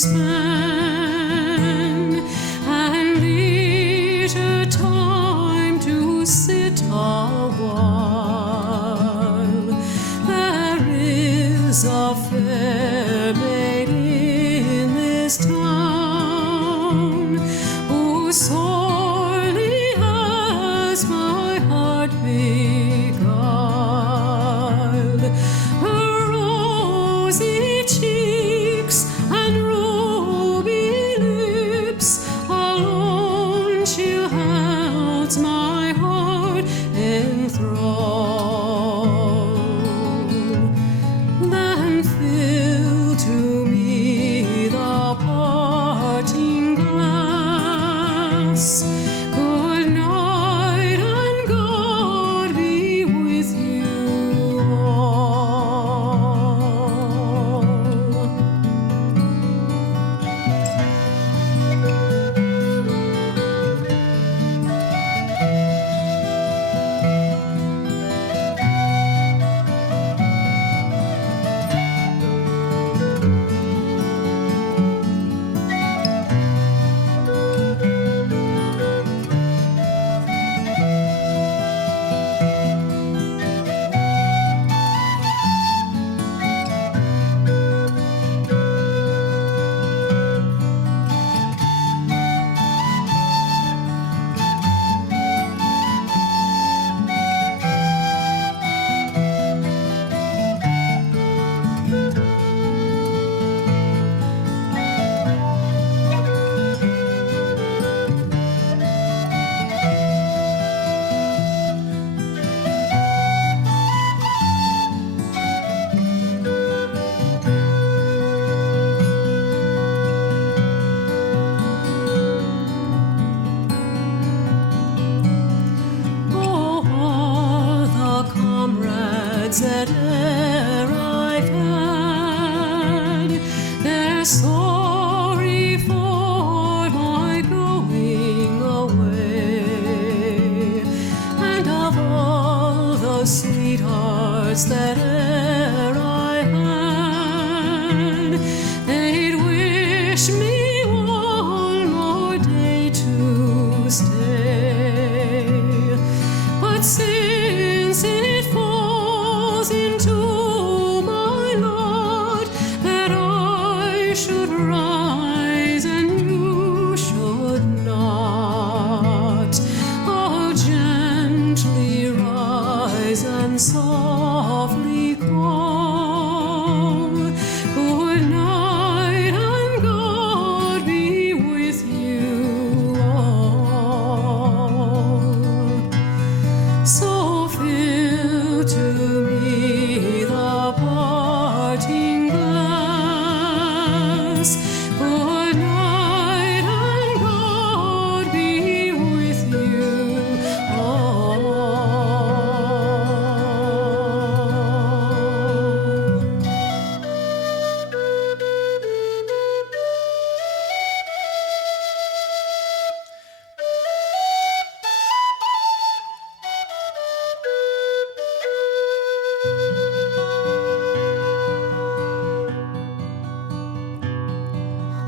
span, and leisure time to sit a while. There is a fair maid in this town who sorely has my heart beguiled. Her rosy cheeks and ruby lips alone she holds my heart enthralled. Then fill to me the parting glass. Good night, and God be with you all. That e'er I've had, they're sorry for my going away, and of all the sweethearts that e'er I had, they'd wish me one more day to stay. But since it falls into my lot that I should rise and you should not, I'll gently rise and softly call. Good night, and God be with you all. So fill to me the parting glass. Good night, and God be with you all.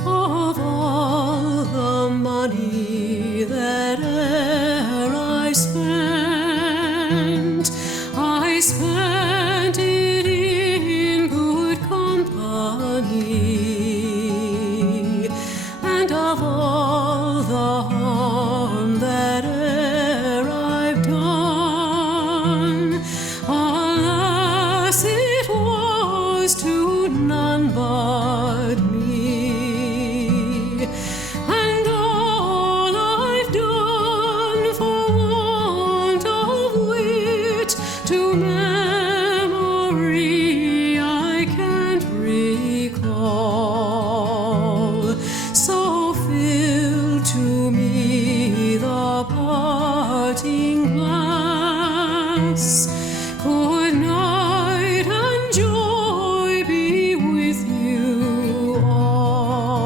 Of all the money that e'er I spent it in good company, and of all the harm that e'er I've done, alas, it was to none but me. And all I've done for want of wit to memory I can't recall. So fill to me the parting glass. Good night, and joy be with you all.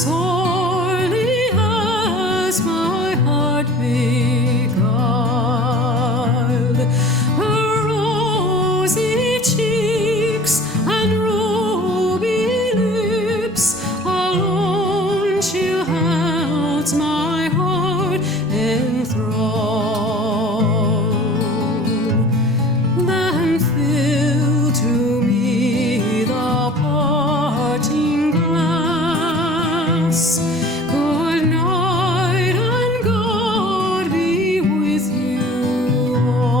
sorely has my heart beguiled. Her rosy cheeks and ruby lips alone she holds my heart enthralled. Then fill to me the parting glass. Good night and God be with you all.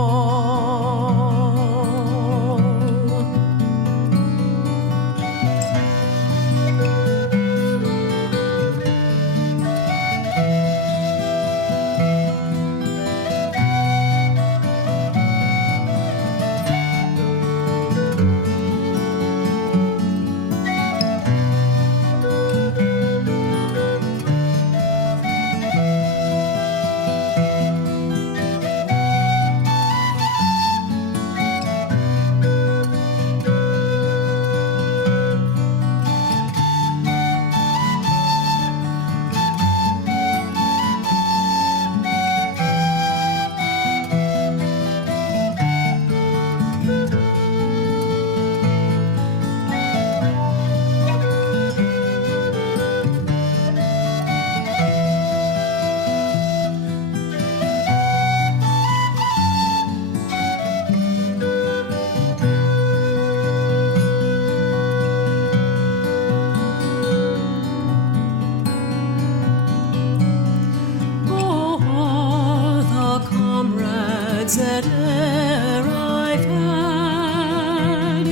That e'er I've had,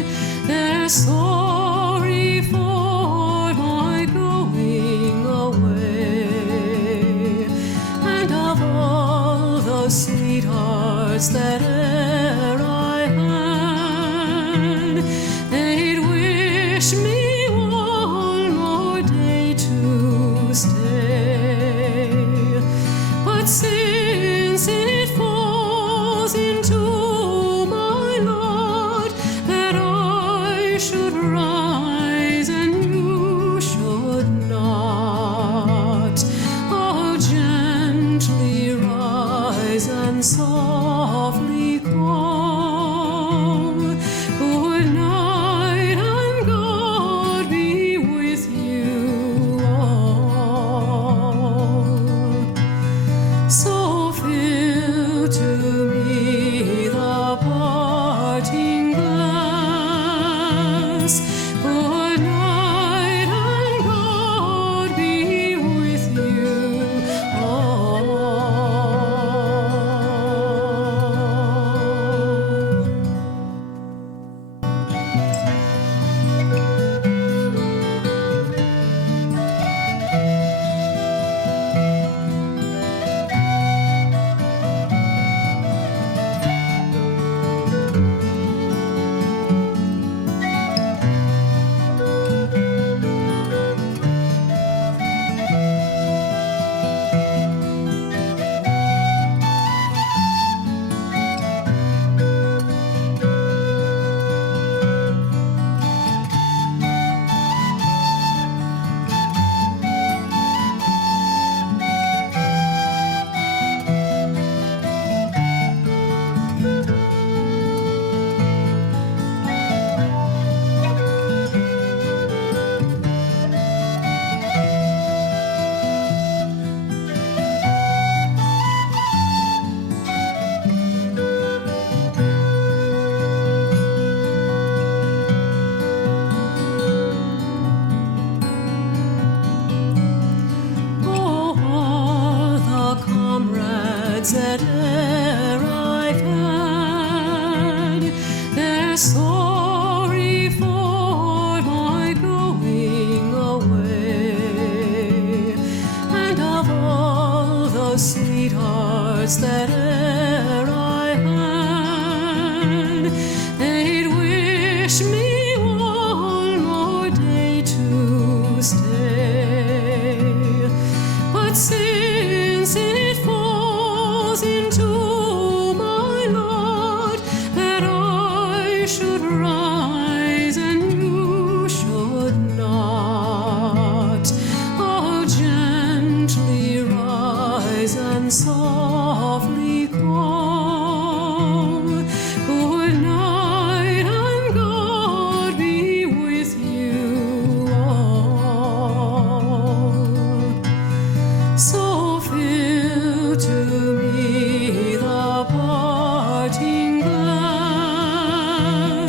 they're sorry for my going away, and of all the sweethearts that e'er I had, they'd wish me one more day to stay. But since it falls into my lot that I should rise and you should not, oh, gently rise and softly call. Good night and God be with you all. So fill to me the parting glass. Good night and God be with you all. That e'er I've had, they're sorry for my going away, and of all the sweethearts that e'er I had, they'd wish me one more day to stay. But since it falls into my lot that I should rise and you should not, oh,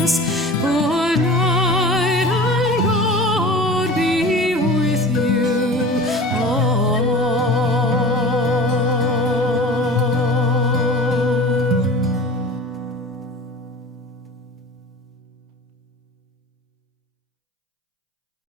us.